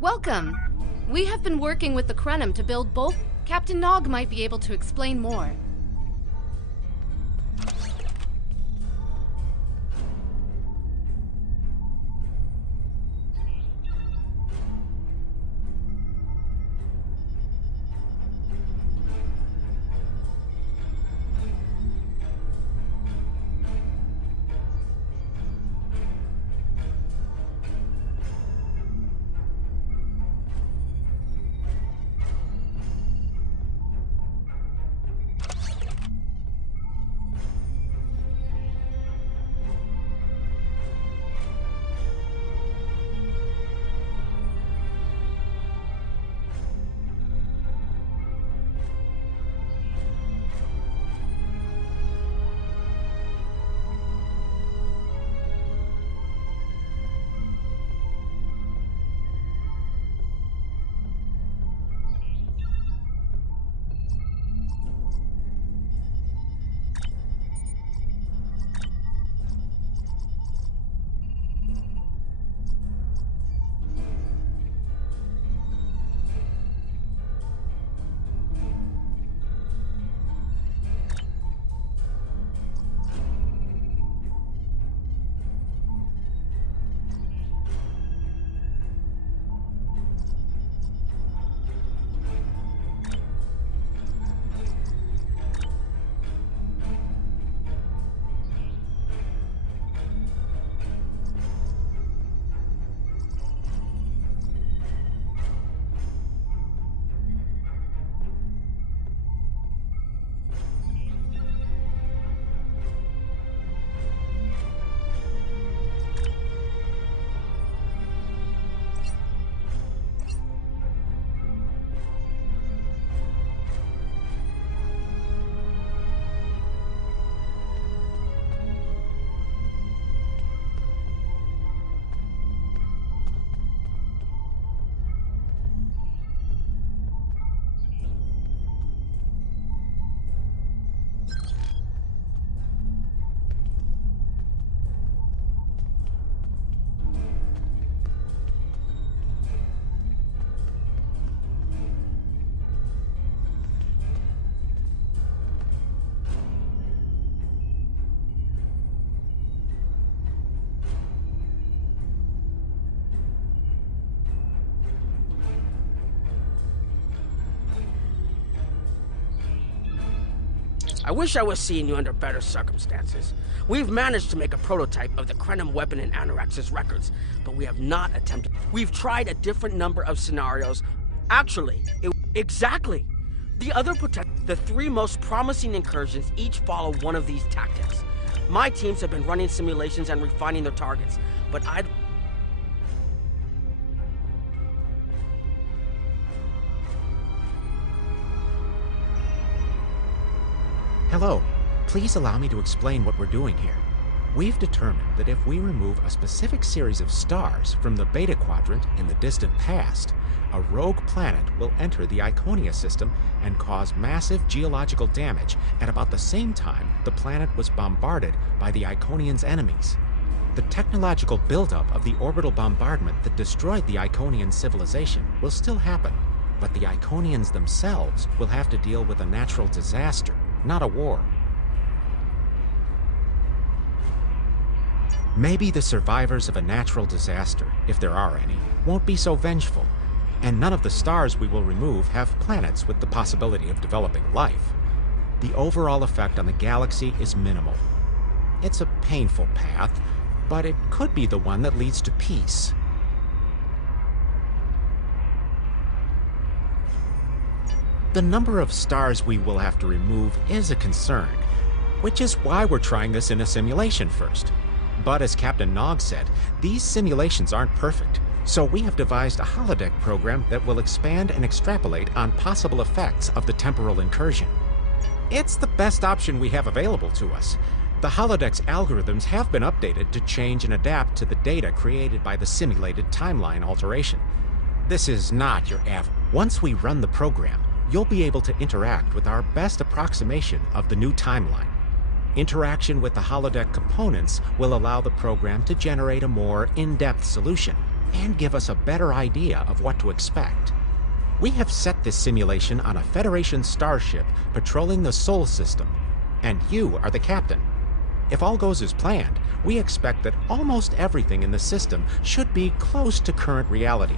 Welcome. We have been working with the Krenim to build both. Captain Nog might be able to explain more. I wish I was seeing you under better circumstances. We've managed to make a prototype of the Krenim weapon in Anorax's records, but we have not attempted. We've tried a different number of scenarios. Actually, exactly. The three most promising incursions each follow one of these tactics. My teams have been running simulations and refining their targets, but Hello. Please allow me to explain what we're doing here. We've determined that if we remove a specific series of stars from the Beta Quadrant in the distant past, a rogue planet will enter the Iconia system and cause massive geological damage at about the same time the planet was bombarded by the Iconians' enemies. The technological buildup of the orbital bombardment that destroyed the Iconian civilization will still happen, but the Iconians themselves will have to deal with a natural disaster, not a war. Maybe the survivors of a natural disaster, if there are any, won't be so vengeful, and none of the stars we will remove have planets with the possibility of developing life. The overall effect on the galaxy is minimal. It's a painful path, but it could be the one that leads to peace. The number of stars we will have to remove is a concern, which is why we're trying this in a simulation first. But as Captain Nog said, these simulations aren't perfect, so we have devised a holodeck program that will expand and extrapolate on possible effects of the temporal incursion. It's the best option we have available to us. The holodeck's algorithms have been updated to change and adapt to the data created by the simulated timeline alteration. This is not your average. Once we run the program, you'll be able to interact with our best approximation of the new timeline. Interaction with the holodeck components will allow the program to generate a more in-depth solution, and give us a better idea of what to expect. We have set this simulation on a Federation starship patrolling the Sol system, and you are the captain. If all goes as planned, we expect that almost everything in the system should be close to current reality.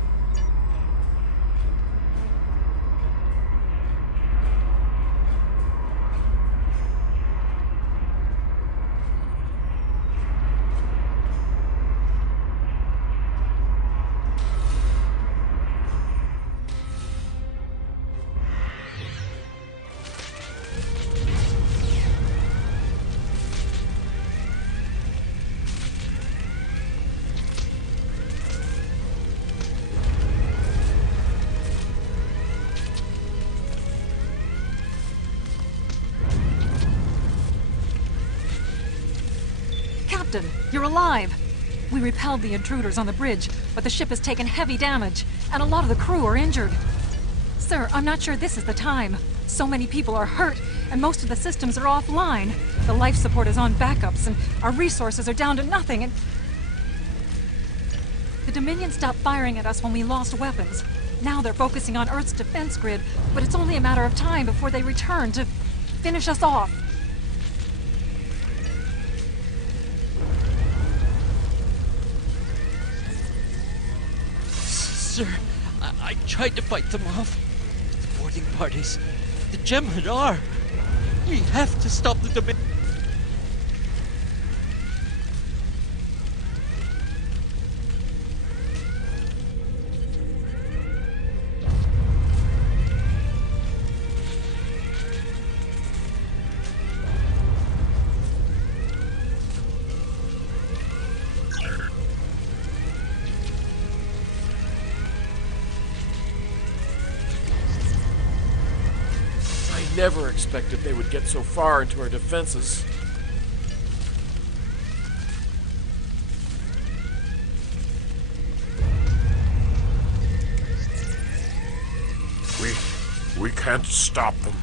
Captain, you're alive! We repelled the intruders on the bridge, but the ship has taken heavy damage, and a lot of the crew are injured. Sir, I'm not sure this is the time. So many people are hurt, and most of the systems are offline. The life support is on backups, and our resources are down to nothing, and... The Dominion stopped firing at us when we lost weapons. Now they're focusing on Earth's defense grid, but it's only a matter of time before they return to finish us off. Sir, I tried to fight them off. The boarding parties, the Jem'Hadar. We have to stop the Dominion. I never expected they would get so far into our defenses. We can't stop them.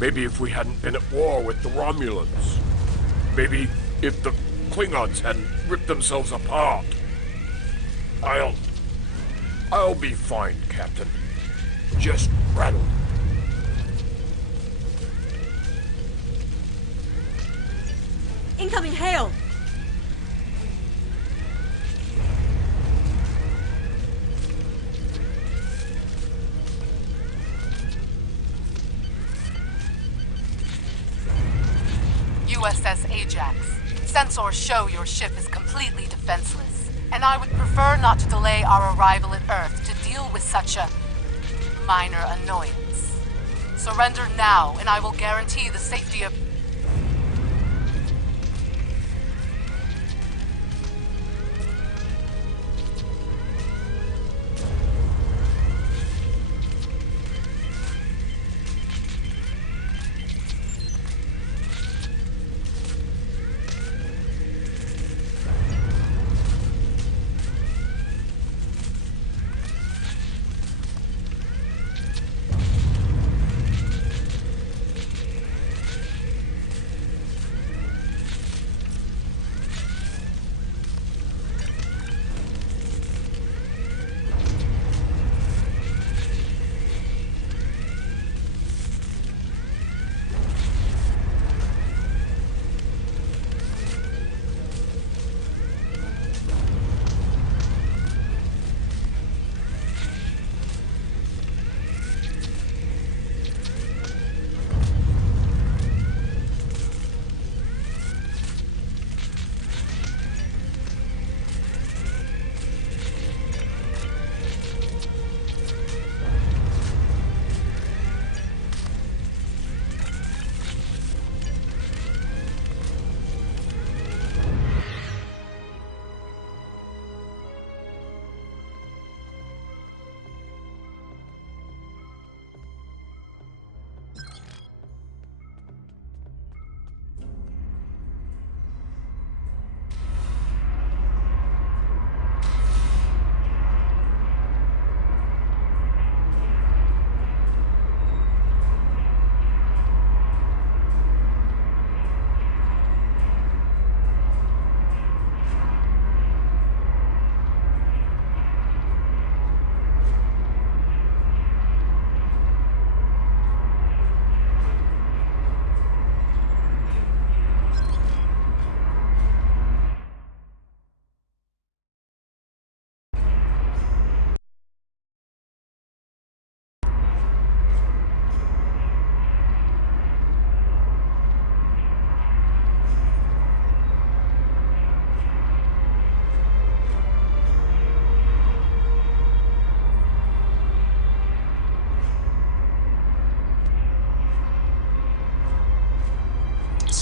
Maybe if we hadn't been at war with the Romulans. Maybe if the Klingons hadn't ripped themselves apart. I'll be fine, Captain. Just rattle. Incoming hail! USS Ajax. Sensors show your ship is completely defenseless, and I would prefer not to delay our arrival at Earth to deal with such a minor annoyance. Surrender now, and I will guarantee the safety of...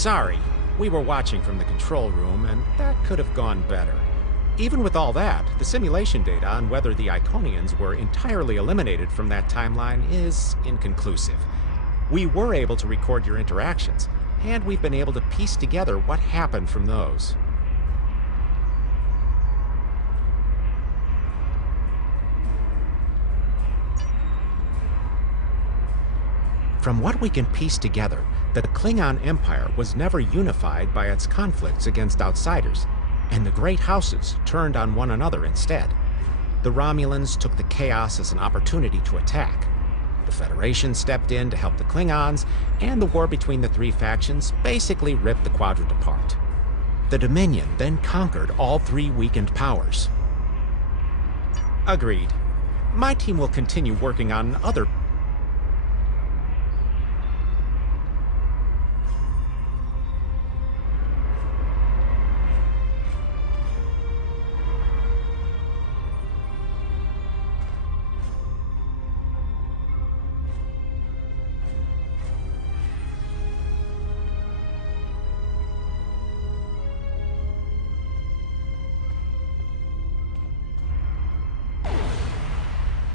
Sorry, we were watching from the control room, and that could have gone better. Even with all that, the simulation data on whether the Iconians were entirely eliminated from that timeline is inconclusive. We were able to record your interactions, and we've been able to piece together what happened from those. From what we can piece together, the Klingon Empire was never unified by its conflicts against outsiders, and the great houses turned on one another instead. The Romulans took the chaos as an opportunity to attack. The Federation stepped in to help the Klingons, and the war between the three factions basically ripped the quadrant apart. The Dominion then conquered all three weakened powers. Agreed. My team will continue working on other...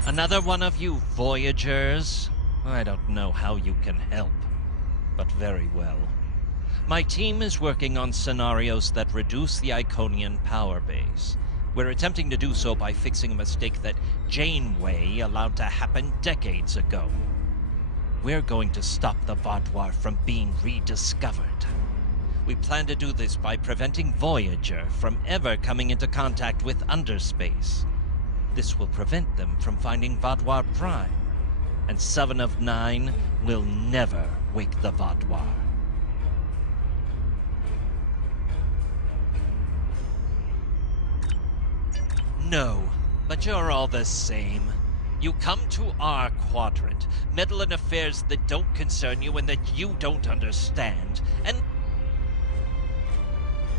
Another one of you Voyagers? I don't know how you can help, but very well. My team is working on scenarios that reduce the Iconian power base. We're attempting to do so by fixing a mistake that Janeway allowed to happen decades ago. We're going to stop the Vaadwaur from being rediscovered. We plan to do this by preventing Voyager from ever coming into contact with Underspace. This will prevent them from finding Vaadwaur Prime, and 7 of 9 will never wake the Vaadwaur. No, but you're all the same. You come to our quadrant, meddle in affairs that don't concern you and that you don't understand, and...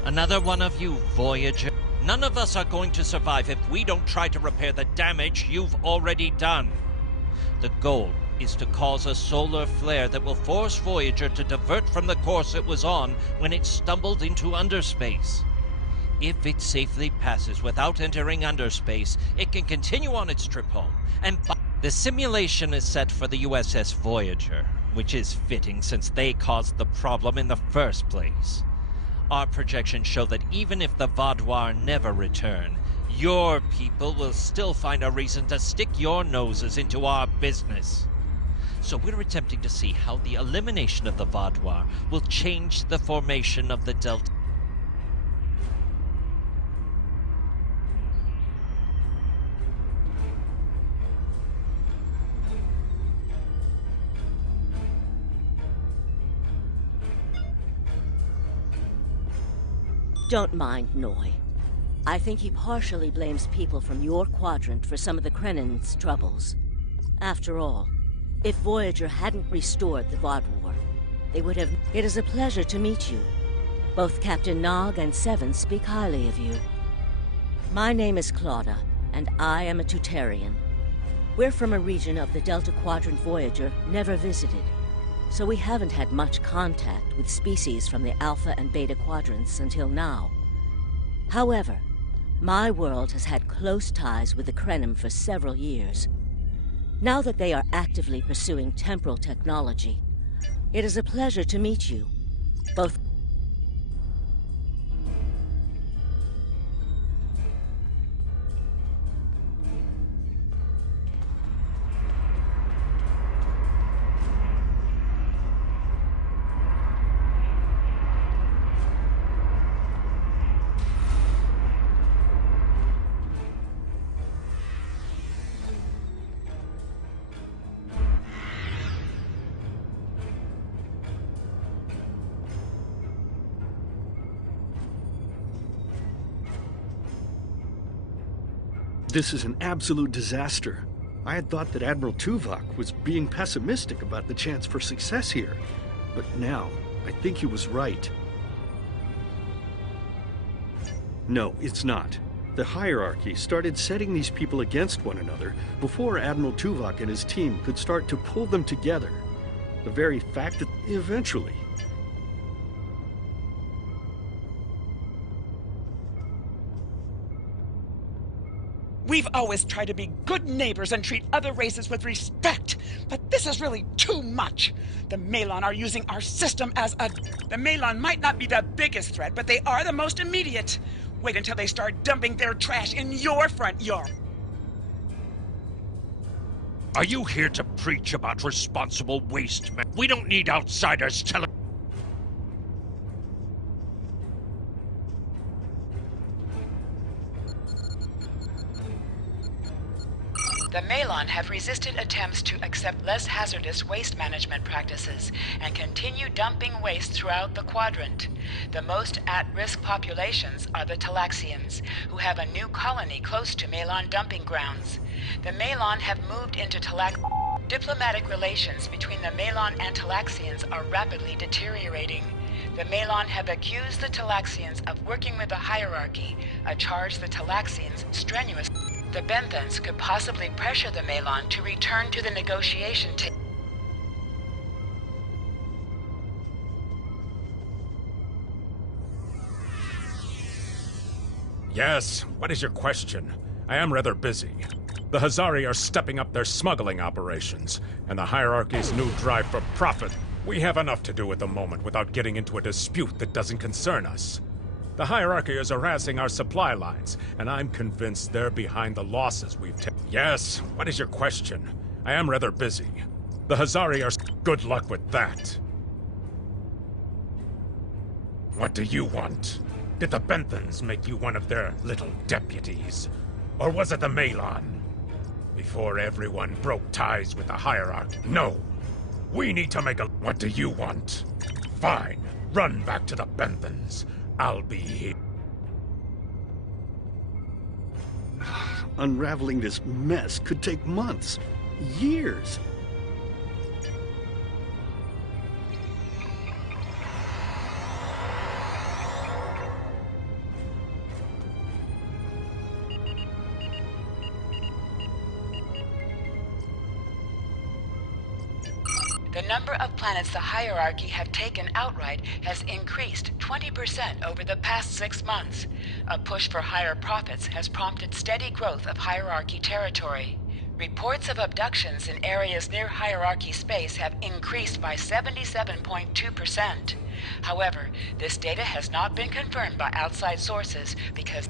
Another one of you Voyager. None of us are going to survive if we don't try to repair the damage you've already done. The goal is to cause a solar flare that will force Voyager to divert from the course it was on when it stumbled into Underspace. If it safely passes without entering Underspace, it can continue on its trip home, and the simulation is set for the USS Voyager, which is fitting since they caused the problem in the first place. Our projections show that even if the Vaadwaur never return, your people will still find a reason to stick your noses into our business. So we're attempting to see how the elimination of the Vaadwaur will change the formation of the Delta. Don't mind Noy. I think he partially blames people from your quadrant for some of the Krennin's troubles. After all, if Voyager hadn't restored the Vaadwaur, they would have... It is a pleasure to meet you. Both Captain Nog and Seven speak highly of you. My name is Claudia, and I am a Tutarian. We're from a region of the Delta Quadrant Voyager never visited, so we haven't had much contact with species from the Alpha and Beta quadrants until now. However, my world has had close ties with the Krenim for several years. Now that they are actively pursuing temporal technology, it is a pleasure to meet you, both... This is an absolute disaster. I had thought that Admiral Tuvok was being pessimistic about the chance for success here. But now, I think he was right. No, it's not. The hierarchy started setting these people against one another before Admiral Tuvok and his team could start to pull them together. The very fact that eventually... We've always tried to be good neighbors and treat other races with respect, but this is really too much. The Malon are using our system as a... The Malon might not be the biggest threat, but they are the most immediate. Wait until they start dumping their trash in your front yard. Are you here to preach about responsible waste, man? We don't need outsiders telling... The Malon have resisted attempts to accept less hazardous waste management practices and continue dumping waste throughout the quadrant. The most at-risk populations are the Talaxians, who have a new colony close to Malon dumping grounds. The Malon have moved into Diplomatic relations between the Malon and Talaxians are rapidly deteriorating. The Malon have accused the Talaxians of working with the hierarchy, a charge the Talaxians strenuously... The Benthans could possibly pressure the Malon to return to the negotiation table. Yes, what is your question? I am rather busy. The Hazari are stepping up their smuggling operations, and the hierarchy's new drive for profit. We have enough to do at the moment without getting into a dispute that doesn't concern us. The hierarchy is harassing our supply lines, and I'm convinced they're behind the losses we've taken. Yes, what is your question? I am rather busy. The Hazari are... Good luck with that. What do you want? Did the Benthans make you one of their little deputies? Or was it the Malon? Before everyone broke ties with the hierarchy. No! We need to make a... What do you want? Fine. Run back to the Benthans. I'll be here. Unraveling this mess could take months, years. The number of planets the hierarchy have taken outright has increased 20% over the past 6 months. A push for higher profits has prompted steady growth of hierarchy territory. Reports of abductions in areas near hierarchy space have increased by 77.2%. However, this data has not been confirmed by outside sources because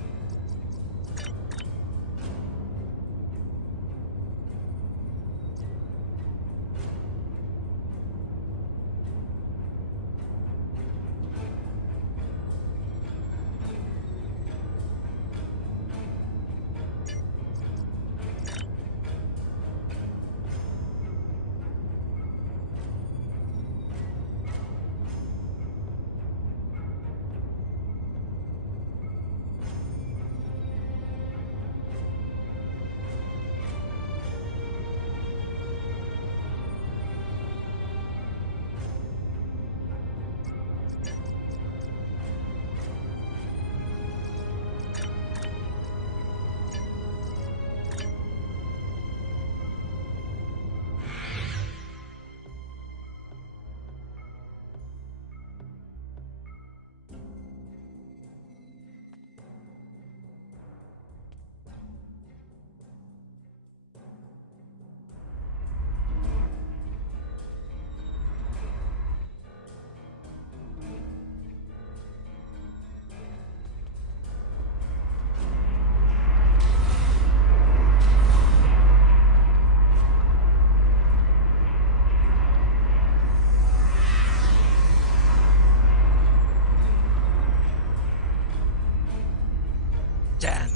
Damn,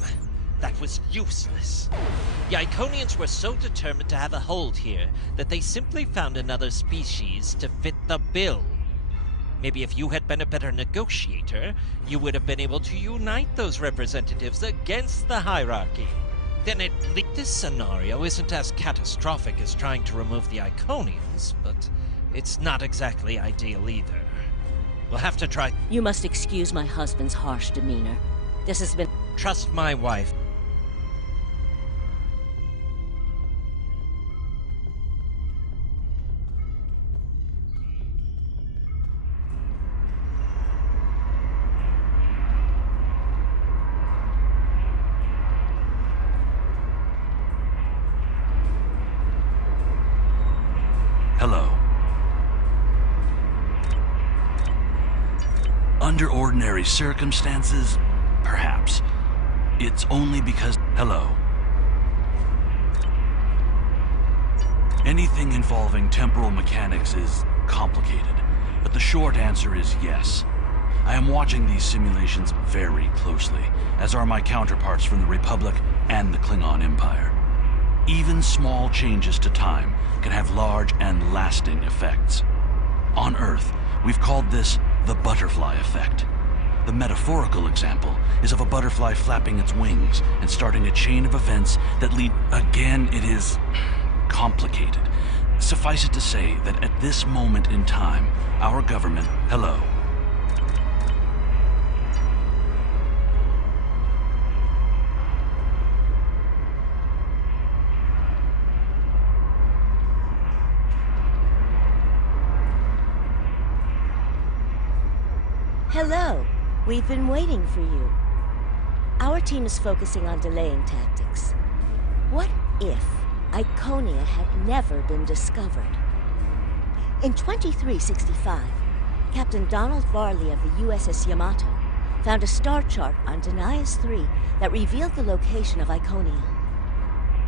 that was useless. The Iconians were so determined to have a hold here that they simply found another species to fit the bill. Maybe if you had been a better negotiator, you would have been able to unite those representatives against the hierarchy. Then at least this scenario isn't as catastrophic as trying to remove the Iconians, but it's not exactly ideal either. We'll have to try... You must excuse my husband's harsh demeanor. This has been... Trust my wife. Under ordinary circumstances, perhaps. It's only because... Hello. Anything involving temporal mechanics is complicated, but the short answer is yes. I am watching these simulations very closely, as are my counterparts from the Republic and the Klingon Empire. Even small changes to time can have large and lasting effects. On Earth, we've called this the butterfly effect. The metaphorical example is of a butterfly flapping its wings and starting a chain of events that lead... Again, it is complicated. Suffice it to say that at this moment in time, our government... Hello. Hello. We've been waiting for you. Our team is focusing on delaying tactics. What if Iconia had never been discovered? In 2365, Captain Donald Varley of the USS Yamato found a star chart on Denias 3 that revealed the location of Iconia.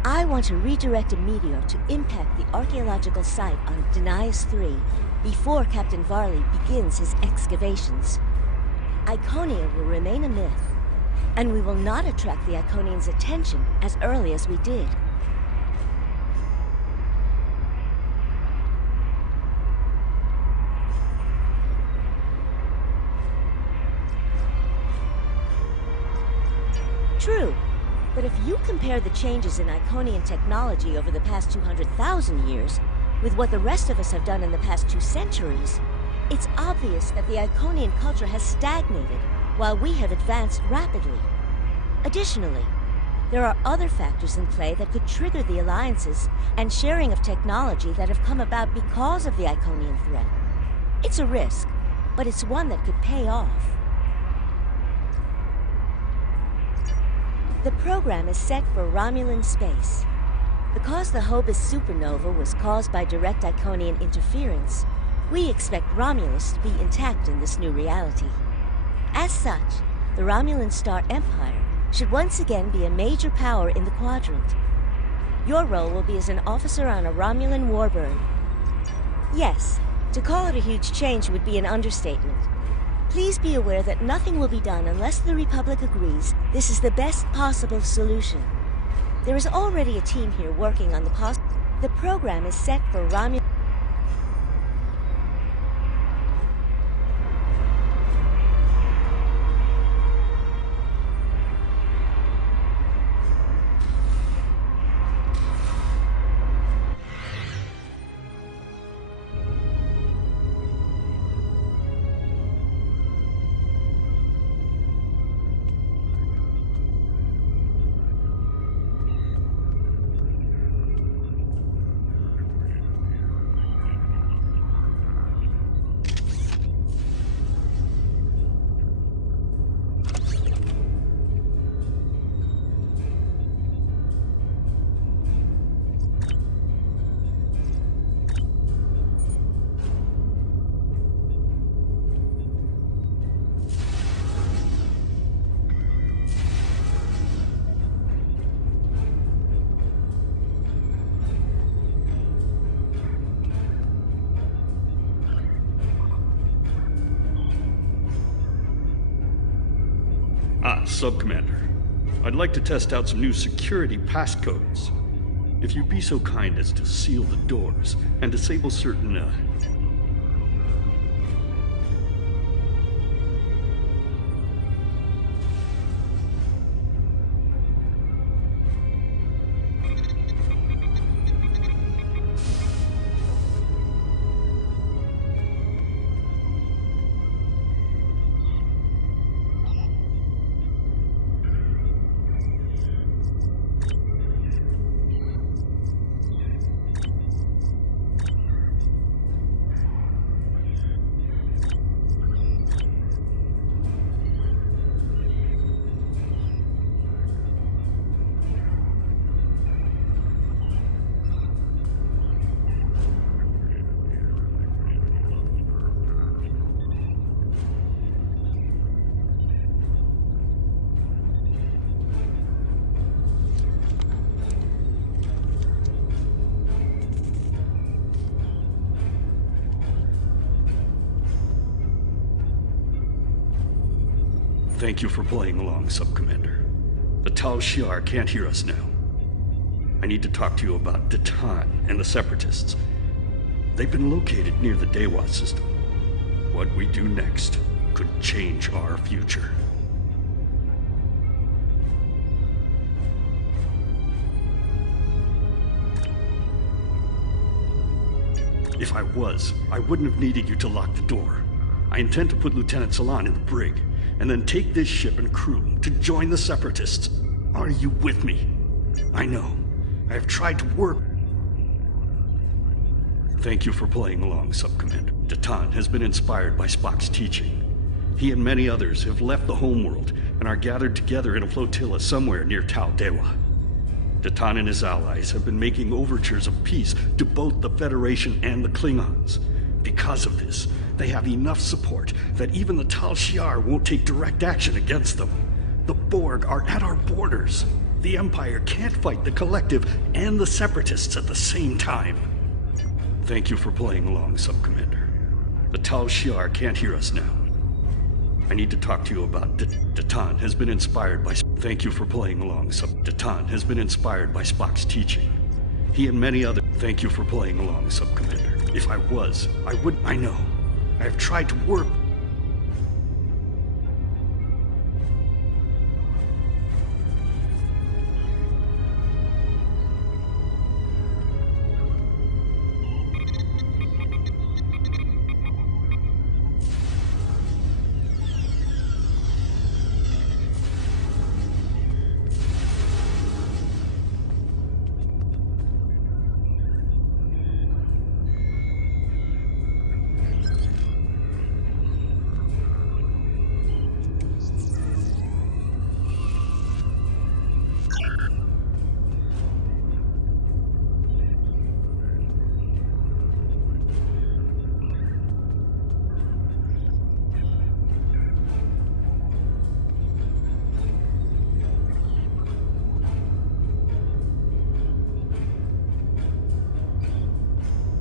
I want to redirect a meteor to impact the archaeological site on Denias 3 before Captain Varley begins his excavations. Iconia will remain a myth, and we will not attract the Iconians' attention as early as we did. True, but if you compare the changes in Iconian technology over the past 200,000 years with what the rest of us have done in the past 2 centuries, it's obvious that the Iconian culture has stagnated while we have advanced rapidly. Additionally, there are other factors in play that could trigger the alliances and sharing of technology that have come about because of the Iconian threat. It's a risk, but it's one that could pay off. The program is set for Romulan space. Because the Hobus supernova was caused by direct Iconian interference, we expect Romulus to be intact in this new reality. As such, the Romulan Star Empire should once again be a major power in the Quadrant. Your role will be as an officer on a Romulan warbird. Yes, to call it a huge change would be an understatement. Please be aware that nothing will be done unless the Republic agrees this is the best possible solution. There is already a team here working on the program is set for Romulan... Sub-Commander. I'd like to test out some new security passcodes. If you'd be so kind as to seal the doors and disable certain, Thank you for playing along, Sub-Commander. The Tal Shiar can't hear us now. I need to talk to you about Datan and the Separatists. They've been located near the Dewa system. What we do next could change our future. If I was, I wouldn't have needed you to lock the door. I intend to put Lieutenant Salan in the brig, and then take this ship and crew to join the Separatists. Are you with me? I know. I have tried to work. Thank you for playing along, Sub-Commander. Datan has been inspired by Spock's teaching. He and many others have left the homeworld and are gathered together in a flotilla somewhere near Tal Dewa. Datan and his allies have been making overtures of peace to both the Federation and the Klingons. Because of this, they have enough support that even the Tal Shiar won't take direct action against them. The Borg are at our borders. The Empire can't fight the Collective and the Separatists at the same time. Thank you for playing along, Sub-Commander. The Tal Shiar can't hear us now. I need to talk to you about Datan has been inspired by... Thank you for playing along, Datan has been inspired by Spock's teaching. He and many other... Thank you for playing along, Sub-Commander. If I was, I would... I know. I have tried to work...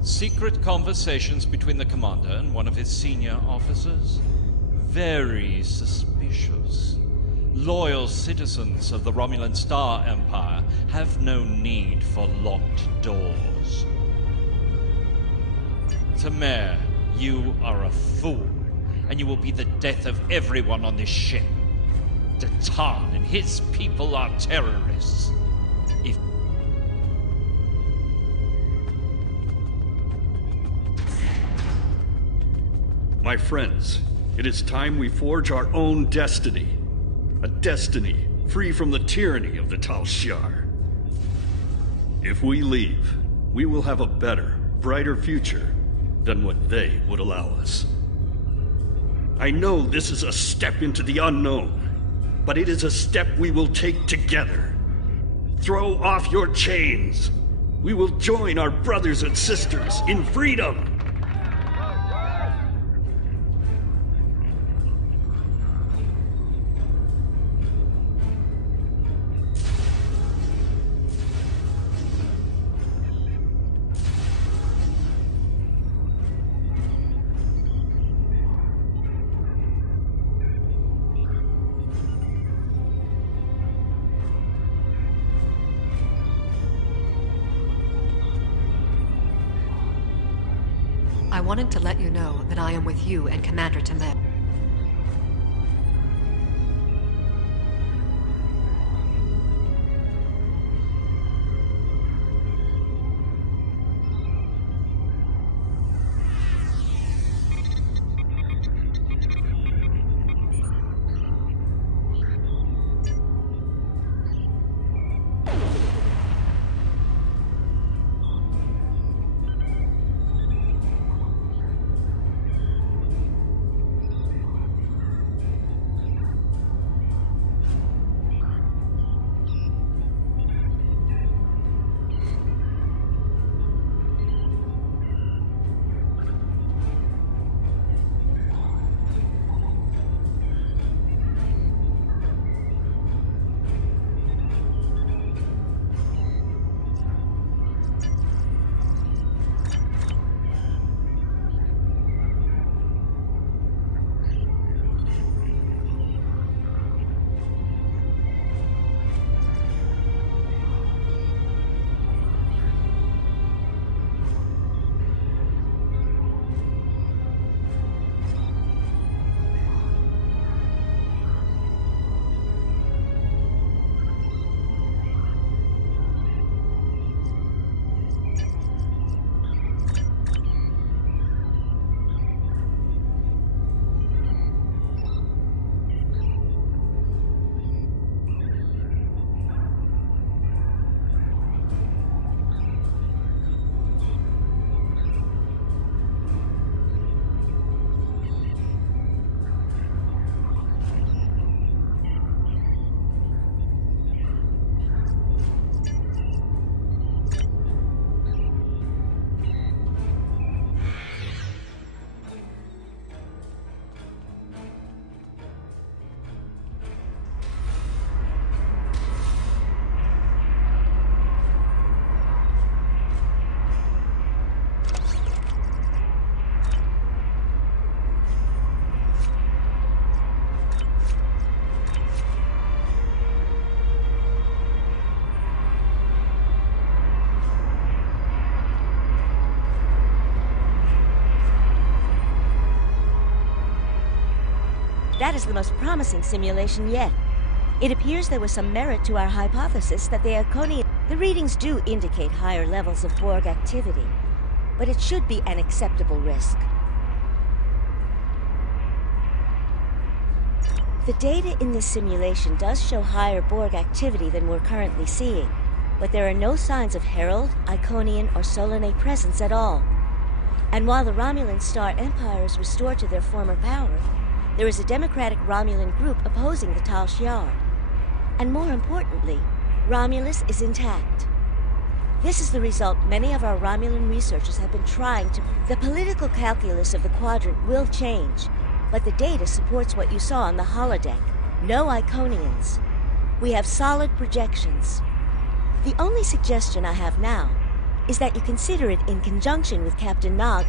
Secret conversations between the commander and one of his senior officers? Very suspicious. Loyal citizens of the Romulan Star Empire have no need for locked doors. Temer, you are a fool, and you will be the death of everyone on this ship. Datan and his people are terrorists. If My friends, it is time we forge our own destiny. A destiny free from the tyranny of the Tal Shiar. If we leave, we will have a better, brighter future than what they would allow us. I know this is a step into the unknown, but it is a step we will take together. Throw off your chains. We will join our brothers and sisters in freedom. I wanted to let you know that I am with you and Commander Temer. That is the most promising simulation yet. It appears there was some merit to our hypothesis that the Iconian... The readings do indicate higher levels of Borg activity, but it should be an acceptable risk. The data in this simulation does show higher Borg activity than we're currently seeing, but there are no signs of Herald, Iconian, or Solanae presence at all. And while the Romulan Star Empire is restored to their former power, there is a democratic Romulan group opposing the Tal Shiar. And more importantly, Romulus is intact. This is the result many of our Romulan researchers have been trying to... The political calculus of the Quadrant will change, but the data supports what you saw on the holodeck. No Iconians. We have solid projections. The only suggestion I have now is that you consider it in conjunction with Captain Nog.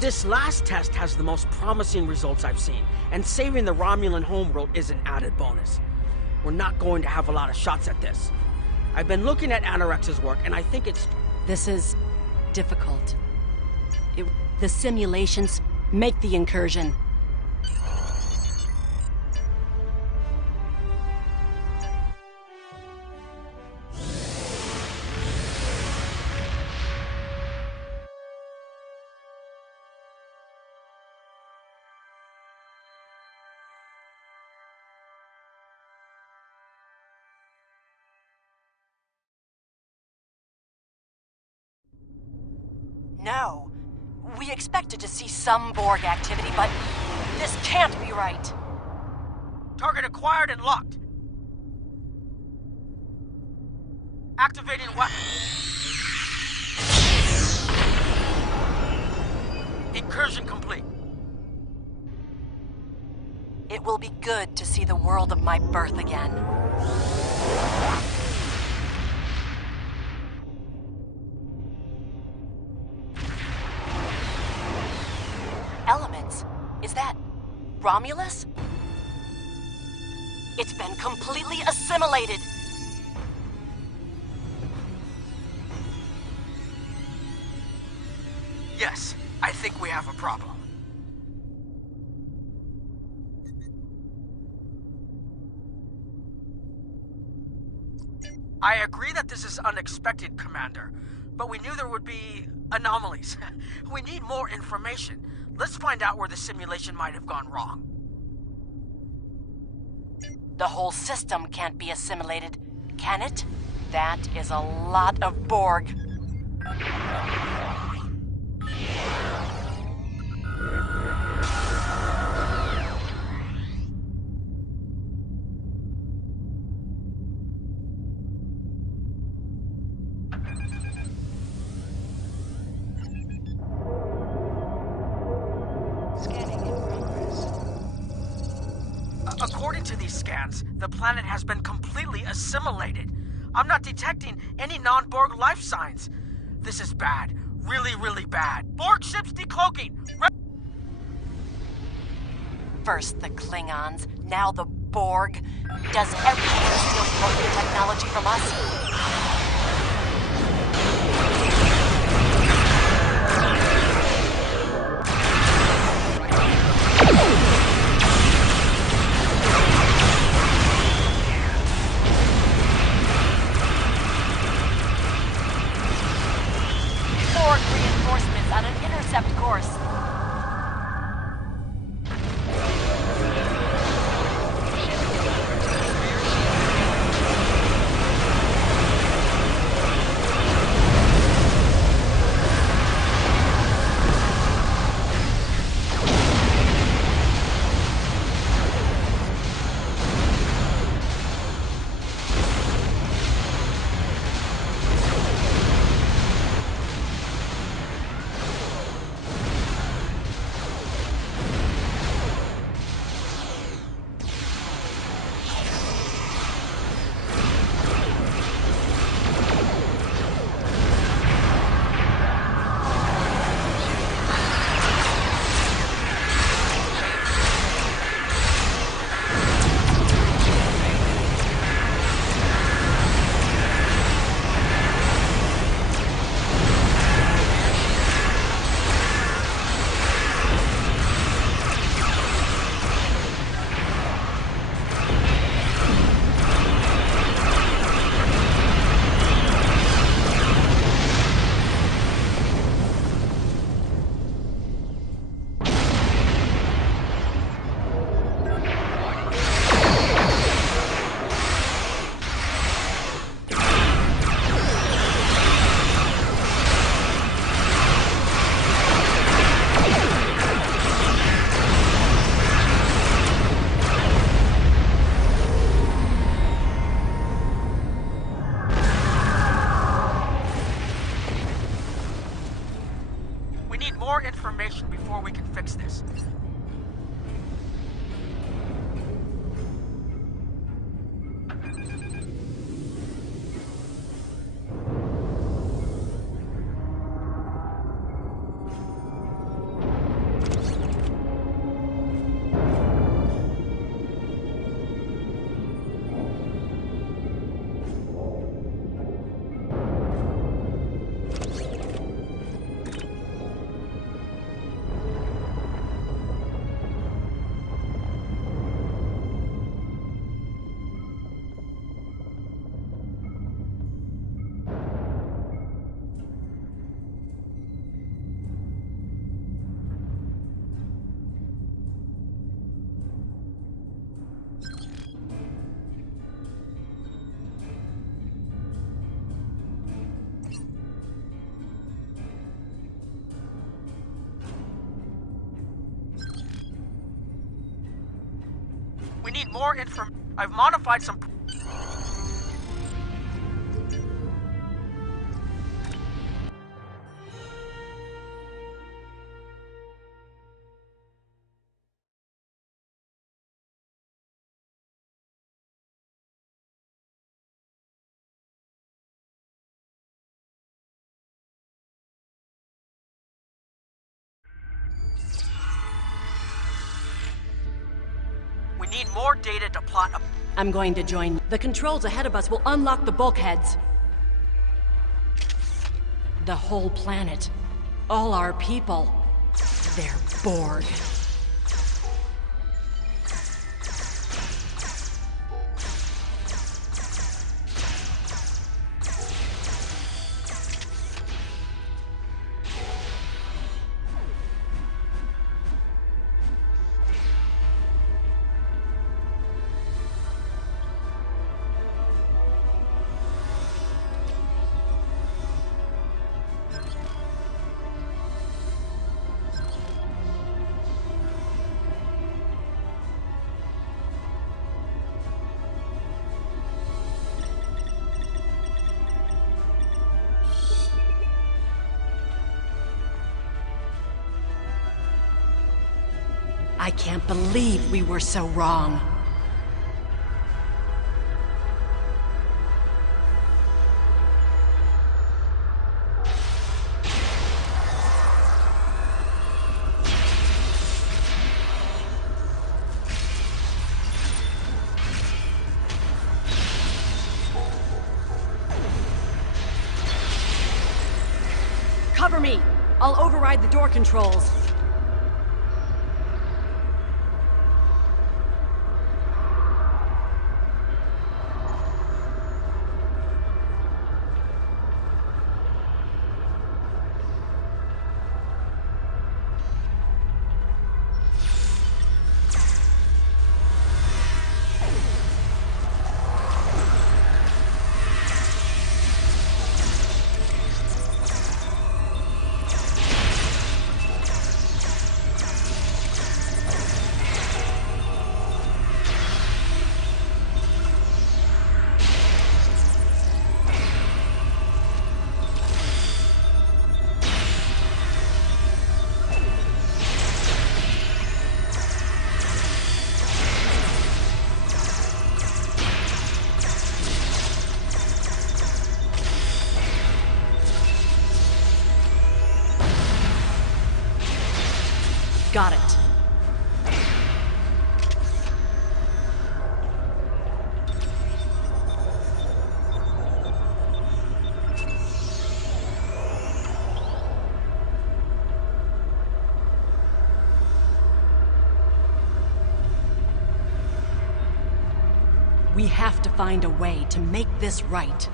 This last test has the most promising results I've seen, and saving the Romulan homeworld is an added bonus. We're not going to have a lot of shots at this. I've been looking at Anorex's work, and I think it's... This is difficult. The simulations make the incursion. No. We expected to see some Borg activity, but this can't be right. Target acquired and locked. Activating weapon. Incursion complete. It will be good to see the world of my birth again. Elements? Is that Romulus? It's been completely assimilated. Yes, I think we have a problem. I agree that this is unexpected, Commander, but we knew there would be anomalies. We need more information. Let's find out where the simulation might have gone wrong. The whole system can't be assimilated, can it? That is a lot of Borg. According to these scans, the planet has been completely assimilated. I'm not detecting any non-Borg life signs. This is bad. Really, really bad. Borg ships decloaking! First the Klingons, now the Borg. Does everyone steal cloaking technology from us? Borg reinforcements on an intercept course. more information. I've modified some... We need more data to plot a... I'm going to join. The controls ahead of us will unlock the bulkheads. The whole planet. All our people. They're Borg. I can't believe we were so wrong. Cover me! I'll override the door controls. Got it. We have to find a way to make this right.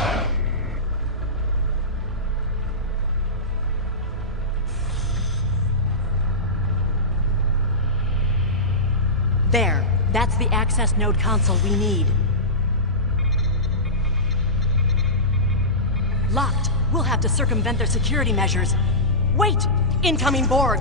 futile. There. That's the access node console we need. Locked. We'll have to circumvent their security measures. Wait! Incoming Borg!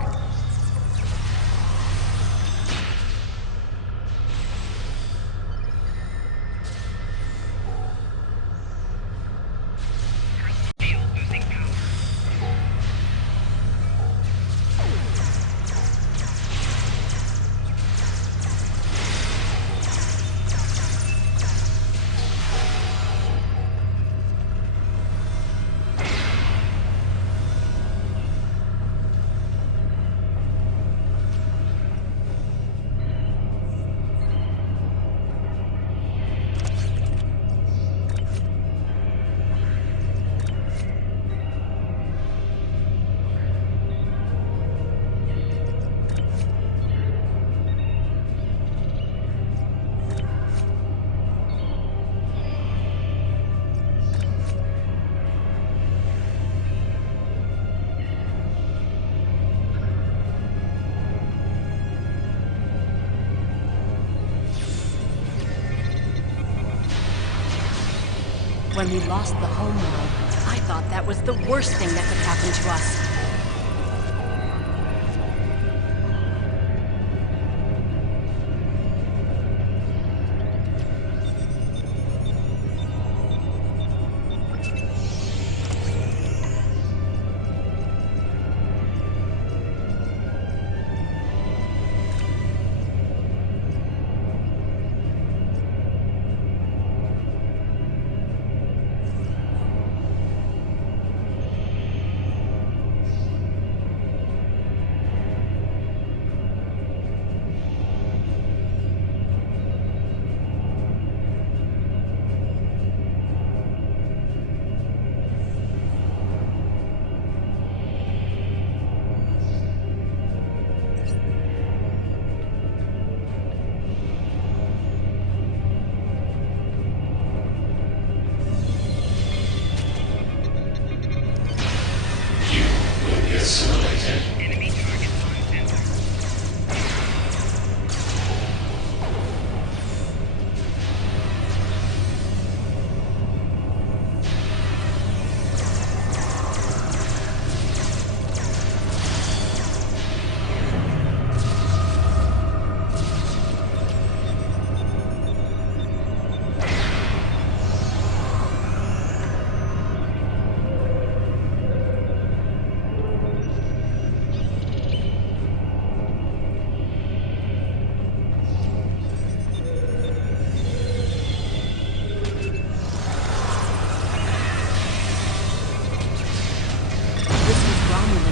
When we lost the homeworld, I thought that was the worst thing that could happen to us.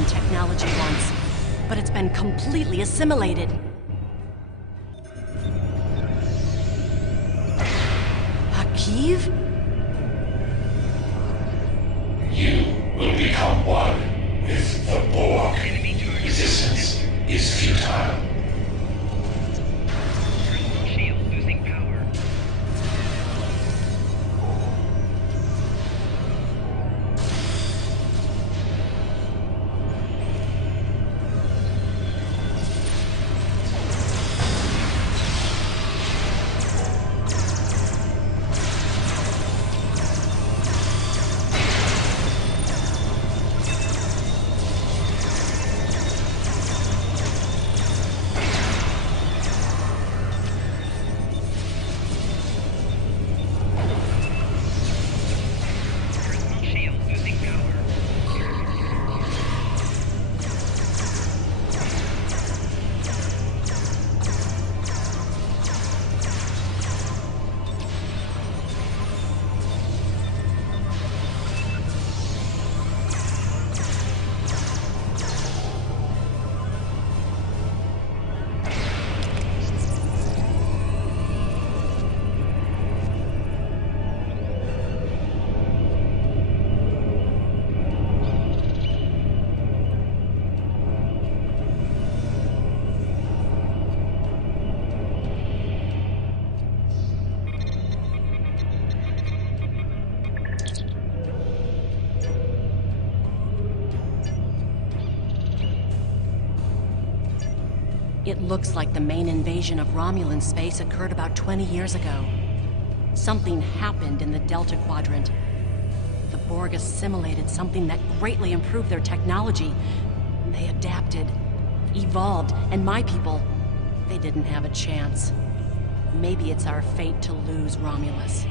Technology once, but it's been completely assimilated. Akiv? You will become one with the Borg. Resistance is futile. It looks like the main invasion of Romulan space occurred about 20 years ago. Something happened in the Delta Quadrant. The Borg assimilated something that greatly improved their technology. They adapted, evolved, and my people, they didn't have a chance. Maybe it's our fate to lose Romulus.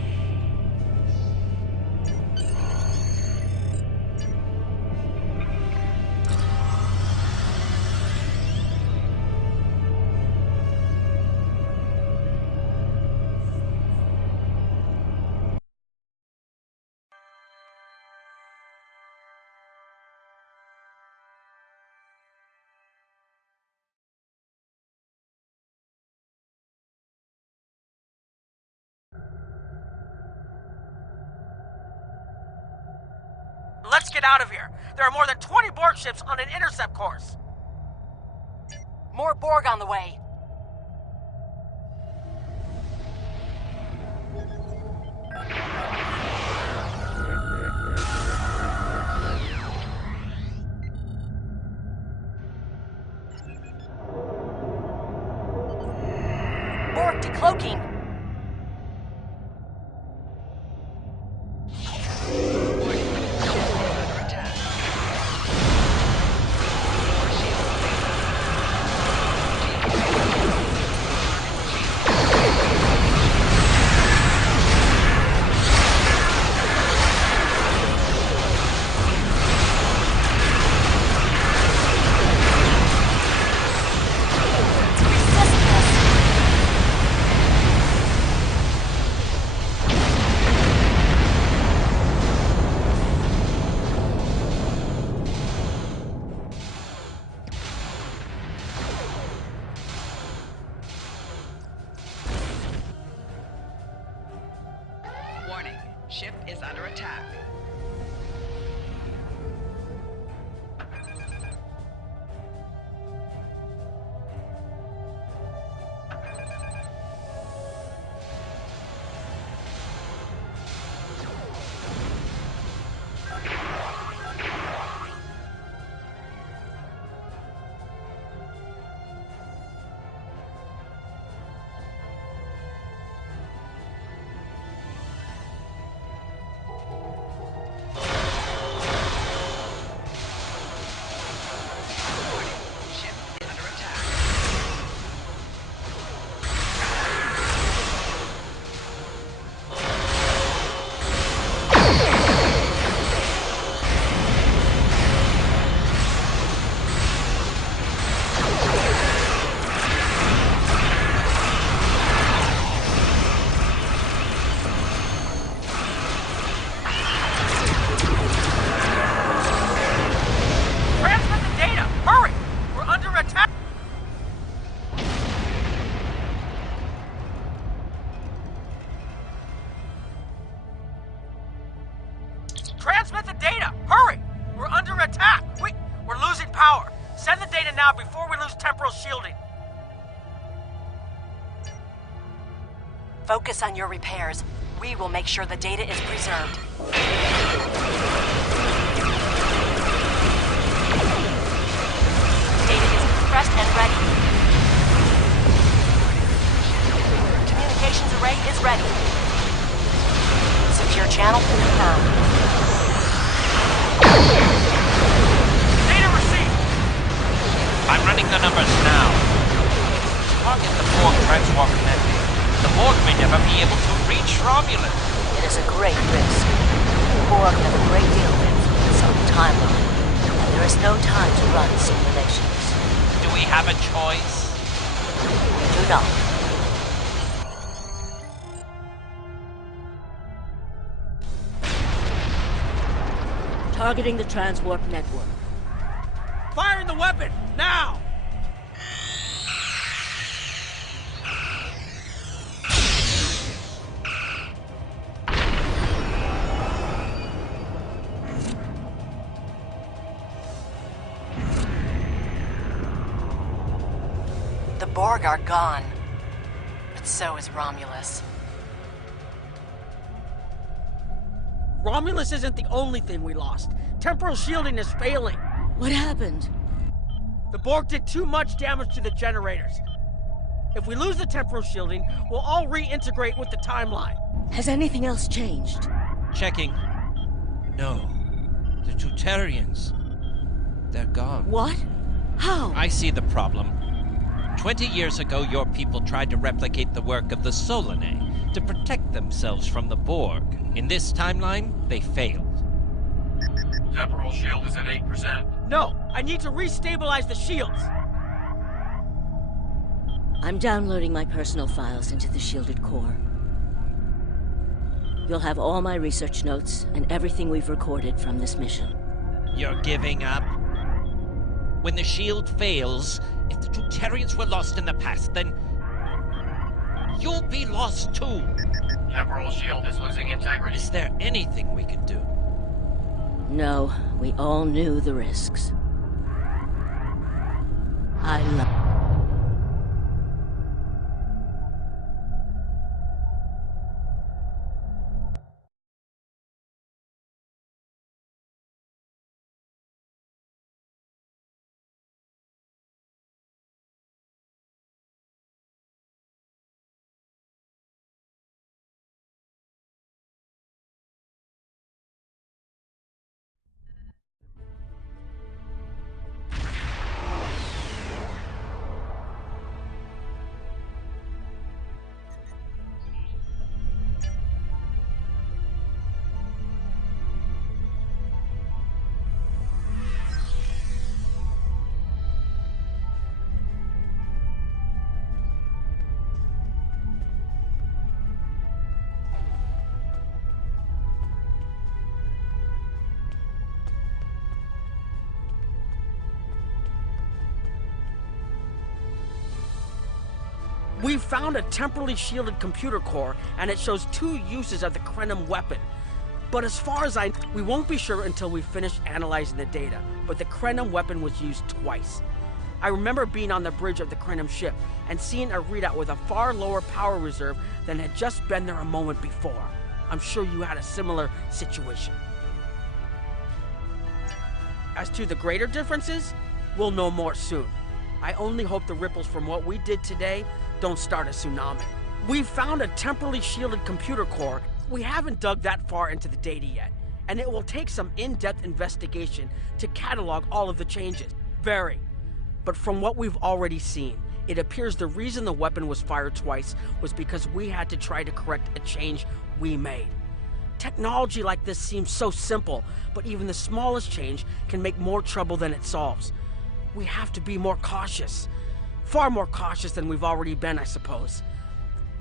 Let's get out of here. There are more than 20 Borg ships on an intercept course. More Borg on the way. Borg decloaking. Ship is under attack. Transmit the data! Hurry! We're under attack! We're losing power! Send the data now before we lose temporal shielding! Focus on your repairs. We will make sure the data is preserved. Data is compressed and ready. Communications array is ready. Secure channel confirmed. Data received! I'm running the numbers now. Target the Borg transwarp connecting. The Borg may never be able to reach Romulus. It is a great risk. The Borg have a great deal of influence on the timeline, and there is no time to run simulations. Do we have a choice? We do not. Targeting the transwarp network. Firing the weapon! Now! The Borg are gone. But so is Romulus. Romulus isn't the only thing we lost. Temporal shielding is failing. What happened? The Borg did too much damage to the generators. If we lose the temporal shielding, we'll all reintegrate with the timeline. Has anything else changed? Checking. No. The Tutarians. They're gone. What? How? I see the problem. 20 years ago, your people tried to replicate the work of the Solanae to protect themselves from the Borg. In this timeline, they failed. Temporal shield is at 8%. No, I need to restabilize the shields. I'm downloading my personal files into the shielded core. You'll have all my research notes and everything we've recorded from this mission. You're giving up? When the shield fails, if the Tutarians were lost in the past, then you'll be lost too. Temporal shield is losing integrity. Is there anything we could do? No, we all knew the risks. I love... We've found a temporally shielded computer core, and it shows 2 uses of the Krenim weapon. But as far as I know, we won't be sure until we finish analyzing the data, but the Krenim weapon was used twice. I remember being on the bridge of the Krenim ship and seeing a readout with a far lower power reserve than had just been there a moment before. I'm sure you had a similar situation. As to the greater differences, we'll know more soon. I only hope the ripples from what we did today don't start a tsunami. We've found a temporally shielded computer core. We haven't dug that far into the data yet, and it will take some in-depth investigation to catalog all of the changes. Very. But from what we've already seen, it appears the reason the weapon was fired twice was because we had to try to correct a change we made. Technology like this seems so simple, but even the smallest change can make more trouble than it solves. We have to be more cautious. Far more cautious than we've already been, I suppose.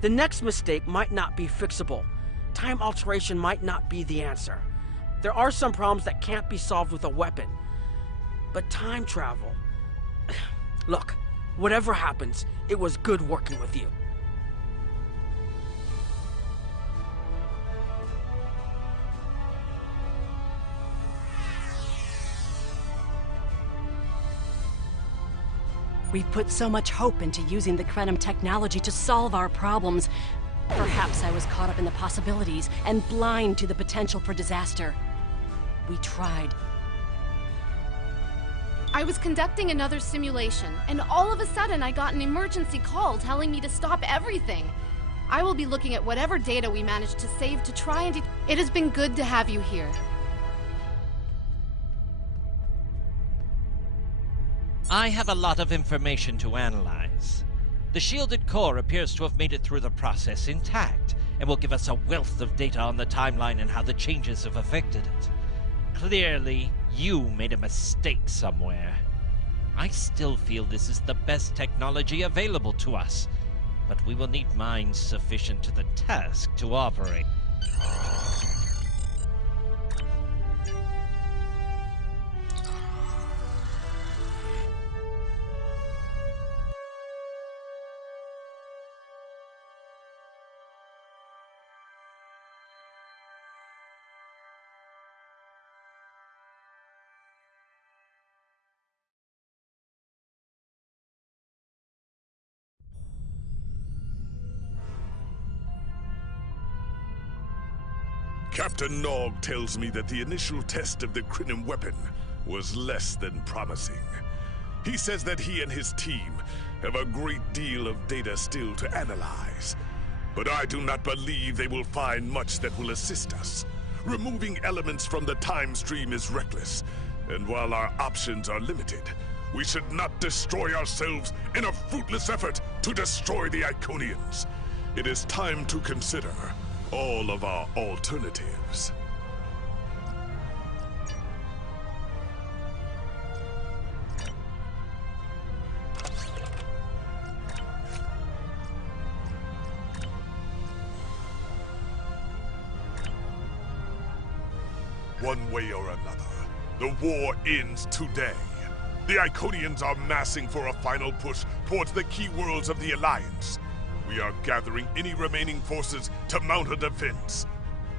The next mistake might not be fixable. Time alteration might not be the answer. There are some problems that can't be solved with a weapon. But time travel... Look, whatever happens, it was good working with you. We've put so much hope into using the Krenim technology to solve our problems. Perhaps I was caught up in the possibilities and blind to the potential for disaster. We tried. I was conducting another simulation, and all of a sudden I got an emergency call telling me to stop everything. I will be looking at whatever data we managed to save to try and... It has been good to have you here. I have a lot of information to analyze. The shielded core appears to have made it through the process intact, and will give us a wealth of data on the timeline and how the changes have affected it. Clearly, you made a mistake somewhere. I still feel this is the best technology available to us, but we will need minds sufficient to the task to operate. Captain Nog tells me that the initial test of the Krenim weapon was less than promising. He says that he and his team have a great deal of data still to analyze. But I do not believe they will find much that will assist us. Removing elements from the time stream is reckless, and while our options are limited, we should not destroy ourselves in a fruitless effort to destroy the Iconians. It is time to consider all of our alternatives. One way or another, the war ends today. The Iconians are massing for a final push towards the key worlds of the Alliance. We are gathering any remaining forces to mount a defense.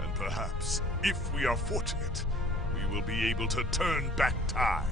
And perhaps, if we are fortunate, we will be able to turn back time.